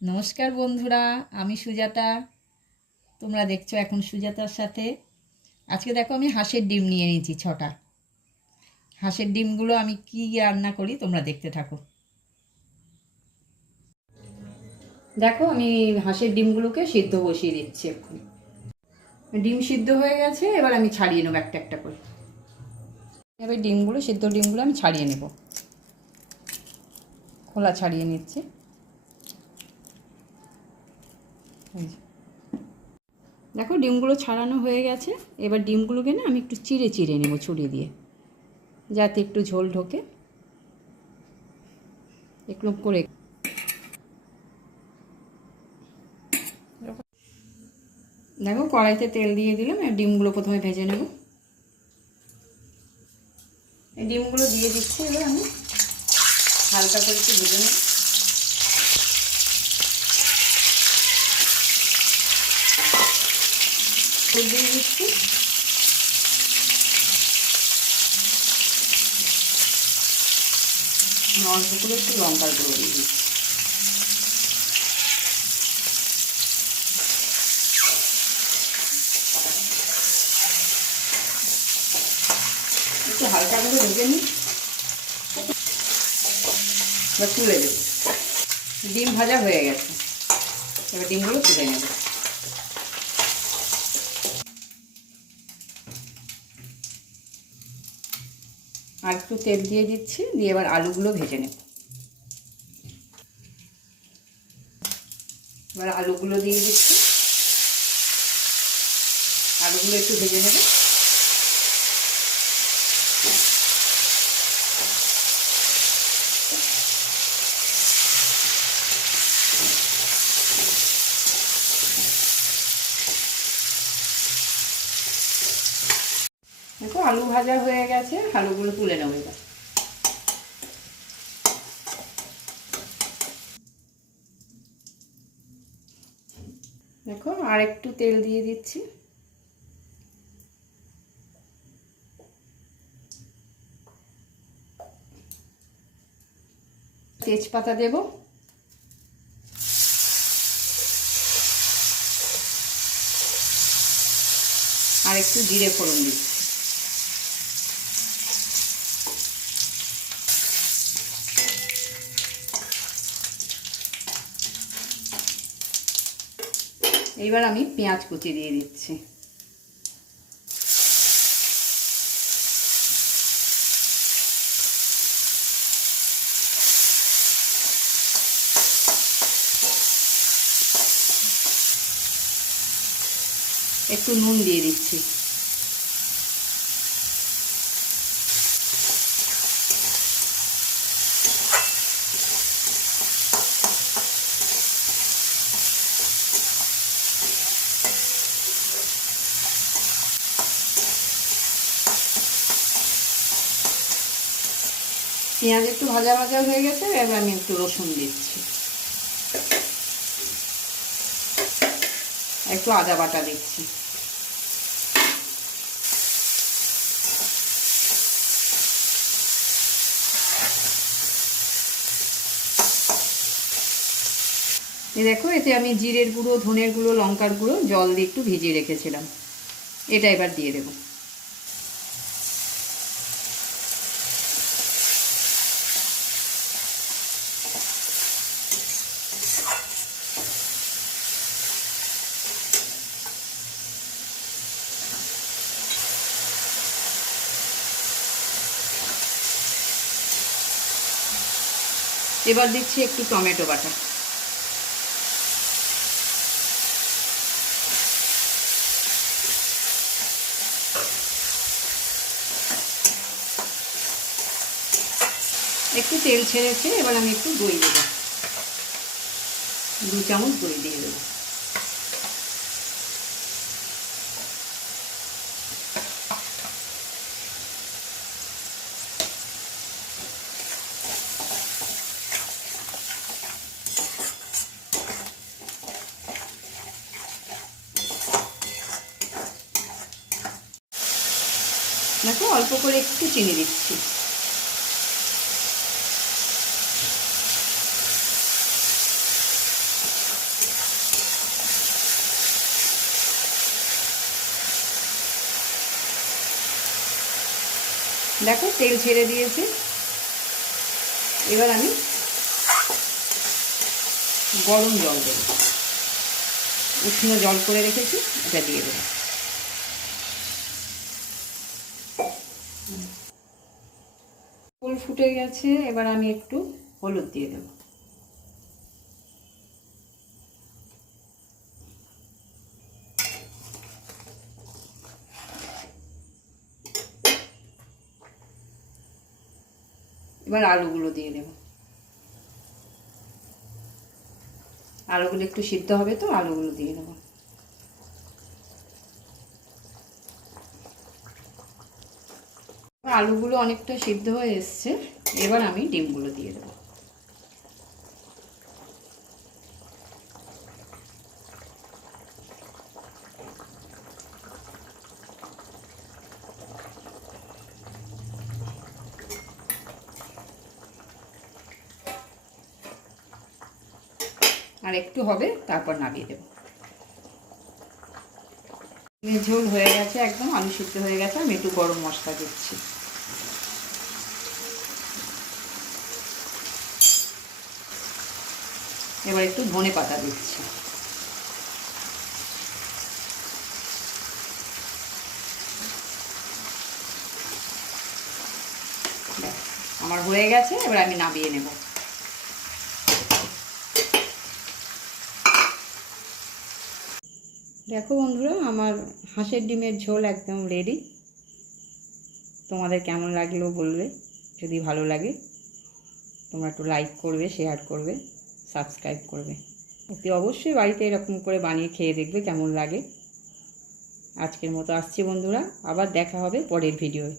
নমস্কার বন্ধুরা, আমি সুজাতা। তোমরা দেখছ এখন সুজাতার সাথে। আজকে দেখো আমি হাঁসের ডিম নিয়ে নিয়েছি ছটা। হাঁসের ডিমগুলো আমি কি রান্না করি তোমরা দেখতে থাকো। দেখো, আমি হাঁসের ডিমগুলোকে সিদ্ধ বসিয়ে দিচ্ছি এক্ষুনি। ডিম সিদ্ধ হয়ে গেছে, এবার আমি ছাড়িয়ে নেব একটা একটা করে। এবার ডিমগুলো, সিদ্ধ ডিমগুলো আমি ছাড়িয়ে নেব। খোলা ছাড়িয়ে নিচ্ছি। দেখো, ডিমগুলো ছাড়ানো হয়ে গেছে। এবার ডিমগুলোকে না আমি একটু চিড়ে চিড়ে নেব ছুরি দিয়ে, যাতে একটু ঝোল ঢোকে। একটু করে দেখো, কড়াইতে তেল দিয়ে দিলাম আর ডিমগুলো প্রথমে ভেজে নেব। ডিমগুলো দিয়ে দিচ্ছি, এবার আমি হালকা করে একটু ভেজে নেব। ফুল দিয়ে দিচ্ছি। অল্প করে একটু লঙ্কার গুঁড়ো দিয়ে দিচ্ছি। একটু হালকা করে ভেজে নিই। এবার তুলে দেব ডিম ভাজা হয়ে গেছে। এবার ডিমগুলো তুলে নেব। আর একটু তেল দিয়ে দিচ্ছি, দিয়ে এবার আলুগুলো ভেজে নেব। এবার আলুগুলো দিয়ে দিচ্ছি। আলুগুলো একটু ভেজে নেব দেখো আলু ভাজা হয়ে গেছে, আলুগুলো তুলে নেব এবার। দেখো আর একটু তেল দিয়ে দিচ্ছি। তেজপাতা দেব। আর একটু জিরে ফোড়ন দিচ্ছি। এইবার আমি পেঁয়াজ কুচি দিয়ে দিচ্ছি একটু নুন দিয়ে দিচ্ছি পেঁয়াজ একটু ভাজা ভাজা হয়ে গেছে, এবার আমি একটু রসুন দিচ্ছি। একটু আদা বাটা দিচ্ছি। দেখো, এতে আমি জিরের গুঁড়ো, ধনের গুঁড়ো, লঙ্কার গুঁড়ো, জল দিয়ে একটু ভিজিয়ে রেখেছিলাম। এটা এবার দিয়ে দেবো। এবার দিচ্ছি একটু টমেটো বাটা। একটু তেল ছেড়েছে, এবার আমি একটু দই দেবো। দু চামচ দই দিয়ে দেবো। আপনাকে অল্প করে একটু চিনি দিচ্ছি। দেখো, তেল ছেড়ে দিয়েছে। এবার আমি গরম জল দেব। উষ্ণ জল করে রেখেছি, এটা দিয়ে দেবো। ফুটে গেছে, এবার আমি একটু হলুদ দিয়ে দেবো। এবার আলুগুলো দিয়ে দেবো। আলুগুলো একটু সিদ্ধ হবে তো, আলুগুলো দিয়ে দেবো। আলুগুলো অনেকটা সিদ্ধ হয়ে এসছে। এবার আমি ডিমগুলো দিয়ে দেবো। আর একটু হবে, তারপর নামিয়ে দেবো। ঝোল হয়ে গেছে, একদম আলু সিদ্ধ হয়ে গেছে। আমি একটু গরম মশলা দিচ্ছি। এবার একটু ধনে পাতা দিচ্ছি। আমার হয়ে গেছে, এবার আমি নামিয়ে নেব। দেখো বন্ধুরা, আমার হাঁসের ডিমের ঝোল একদম রেডি তোমাদের কেমন লাগল বলবে, যদি ভালো লাগে, তোমরা একটু লাইক করবে শেয়ার করবে। সাবস্ক্রাইব করবে। অতি অবশ্যই বাড়িতে এরকম করে বানিয়ে খেয়ে দেখবে কেমন লাগে। আজকের মতো আসছি বন্ধুরা, আবার দেখা হবে পরের ভিডিওয়